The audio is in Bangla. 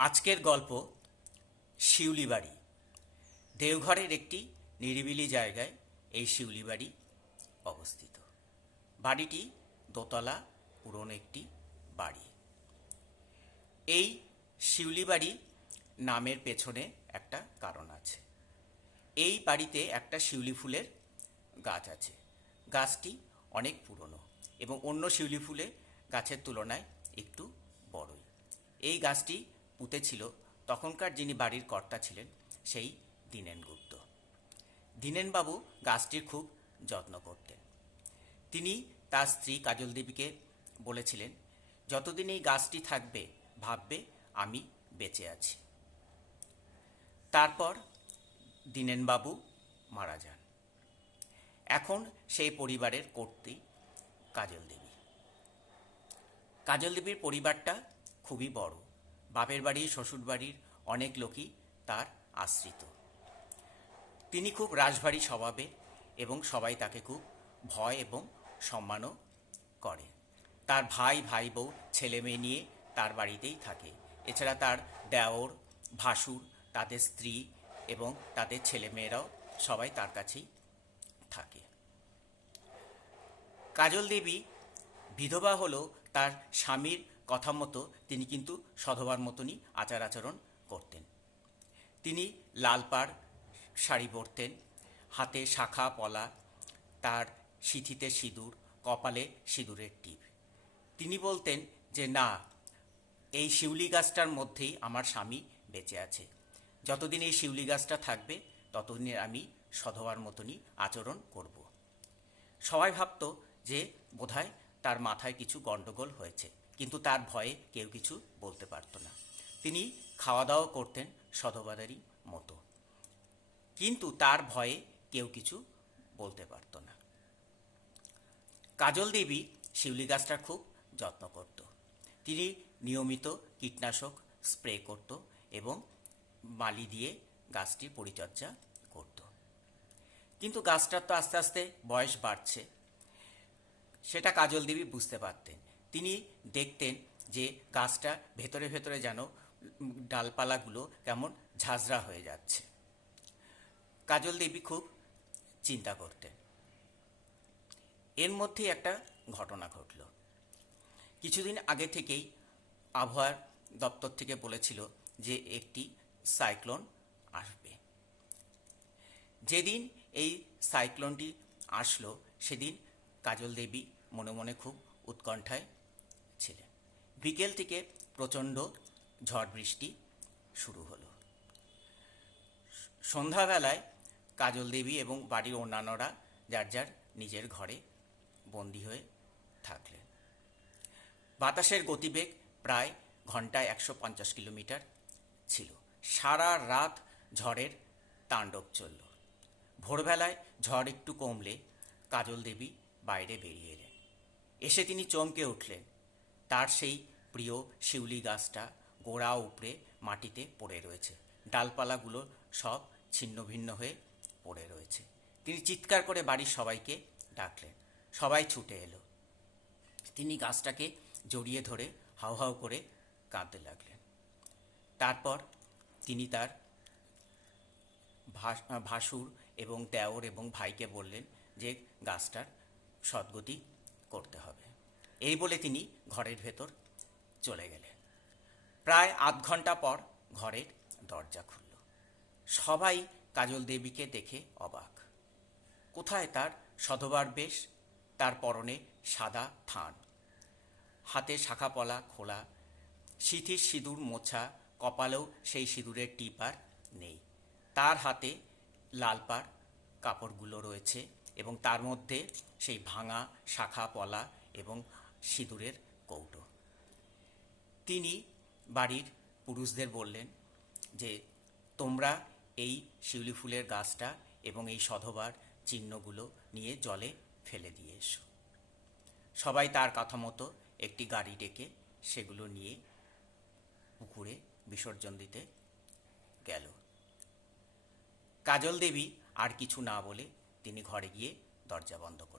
আজকের গল্প শিউলি বাড়ি। দেওঘরের একটি নিরিবিলি জায়গায় এই শিউলি বাড়ি অবস্থিত। বাড়িটি দোতলা পুরনো একটি বাড়ি। এই শিউলি বাড়ি নামের পেছনে একটা কারণ আছে। এই বাড়িতে একটা শিউলি ফুলের গাছ আছে। গাছটি অনেক পুরনো এবং অন্য শিউলি ফুলের গাছের তুলনায় একটু বড়ই। এই গাছটি পুঁতেছিল তখনকার যিনি বাড়ির কর্তা ছিলেন, সেই দীনেন গুপ্ত। দীনেনবাবু গাছটির খুব যত্ন করতেন। তিনি তার স্ত্রী কাজল দেবীকে বলেছিলেন, যতদিন এই গাছটি থাকবে ভাববে আমি বেঁচে আছি। তারপর দীনেনবাবু মারা যান। এখন সেই পরিবারের কর্ত্রী কাজল দেবী। কাজল দেবীর পরিবারটা খুবই বড়। বাপের বাড়ি, শ্বশুর বাড়ির অনেক লোকই তার আশ্রিত। তিনি খুব রাশভারী স্বভাবের এবং সবাই তাকে খুব ভয় এবং সম্মানও করে। তার ভাই বউ, ছেলে মেয়ে নিয়ে তার বাড়িতেই থাকে। এছাড়া তার দেওর, ভাসুর, তাদের স্ত্রী এবং তাদের ছেলেমেয়েরাও সবাই তার কাছেই থাকে। কাজল দেবী বিধবা হলেও তার স্বামীর কথা মতো তিনি কিন্তু সধবার মতনই আচার আচরণ করতেন। তিনি লাল পাড় শাড়ি পরতেন, হাতে শাখা পলা, তার সিঁথিতে সিঁদুর, কপালে সিঁদুরের টিপ। তিনি বলতেন যে না, এই শিউলি গাছটার মধ্যেই আমার স্বামী বেঁচে আছে। যতদিন এই শিউলি গাছটা থাকবে ততদিন আমি সধবার মতনই আচরণ করব। সবাই ভাবত যে বোধহয় তার মাথায় কিছু গণ্ডগোল হয়েছে, কিন্তু তার ভয়ে কেউ কিছু বলতে পারত না। তিনি খাওয়া দাওয়া করতেন সধবাদেরই মতো, কিন্তু তার ভয়ে কেউ কিছু বলতে পারত না। কাজল দেবী শিউলি গাছটার খুব যত্ন করত। তিনি নিয়মিত কীটনাশক স্প্রে করত এবং মালি দিয়ে গাছটির পরিচর্যা করত। কিন্তু গাছটার তো আস্তে আস্তে বয়স বাড়ছে, সেটা কাজল দেবী বুঝতে পারতেন। তিনি দেখতেন যে গাছটা ভেতরে ভেতরে যেন ডালপালাগুলো কেমন ঝাঁঝরা হয়ে যাচ্ছে। কাজল দেবী খুব চিন্তা করতেন। এর মধ্যেই একটা ঘটনা ঘটল। কিছুদিন আগে থেকেই আবহাওয়ার দপ্তর থেকে বলেছিল যে একটি সাইক্লোন আসবে। যেদিন এই সাইক্লোনটি আসলো সেদিন কাজল দেবী মনে মনে খুব উৎকণ্ঠায় ছিলেন। বিকেল থেকে প্রচণ্ড ঝড় বৃষ্টি শুরু হলো। সন্ধ্যাবেলায় কাজল দেবী এবং বাড়ির অন্যান্যরা যার যার নিজের ঘরে বন্দী হয়ে থাকলেন। বাতাসের গতিবেগ প্রায় ঘন্টায় 150 কিলোমিটার ছিল। সারা রাত ঝড়ের তাণ্ডব চলল। ভোরবেলায় ঝড় একটু কমলে কাজল দেবী বাইরে বেরিয়ে এলেন। এসে তিনি চমকে উঠলেন। তার সেই প্রিয় শিউলি গাছটা গোড়া উপড়ে মাটিতে পড়ে রয়েছে, ডালপালাগুলো সব ছিন্ন ভিন্ন হয়ে পড়ে রয়েছে। তিনি চিৎকার করে বাড়ির সবাইকে ডাকলেন। সবাই ছুটে এলো। তিনি গাছটাকে জড়িয়ে ধরে হাউ হাউ করে কাঁদতে লাগলেন। তারপর তিনি তার ভাসুর এবং দেওর এবং ভাইকে বললেন যে গাছটার সদ্গতি করতে হবে। এই বলে তিনি ঘরের ভেতর চলে গেলেন। প্রায় আধ ঘন্টা পর ঘরের দরজা খুলল। সবাই কাজল দেবীকে দেখে অবাক। কোথায় তার সধবার বেশ, তার পরনে সাদা থান, হাতে শাখা পলা খোলা, সিঁথির সিঁদুর মোছা, কপালেও সেই সিঁদুরের টিপ আর নেই। তার হাতে লাল পাড় কাপড়গুলো রয়েছে এবং তার মধ্যে সেই ভাঙা শাখা পলা এবং সিঁদুরের কৌটো। তিনি বাড়ির পুরুষদের বললেন যে তোমরা এই শিউলি ফুলের গাছটা এবং এই সধবার চিহ্নগুলো নিয়ে জলে ফেলে দিয়ে এসো। সবাই তার কথা মতো একটি গাড়ি ডেকে সেগুলো নিয়ে পুকুরে বিসর্জন দিতে গেল। কাজল দেবী আর কিছু না বলে তিনি ঘরে গিয়ে দরজা বন্ধ করলেন।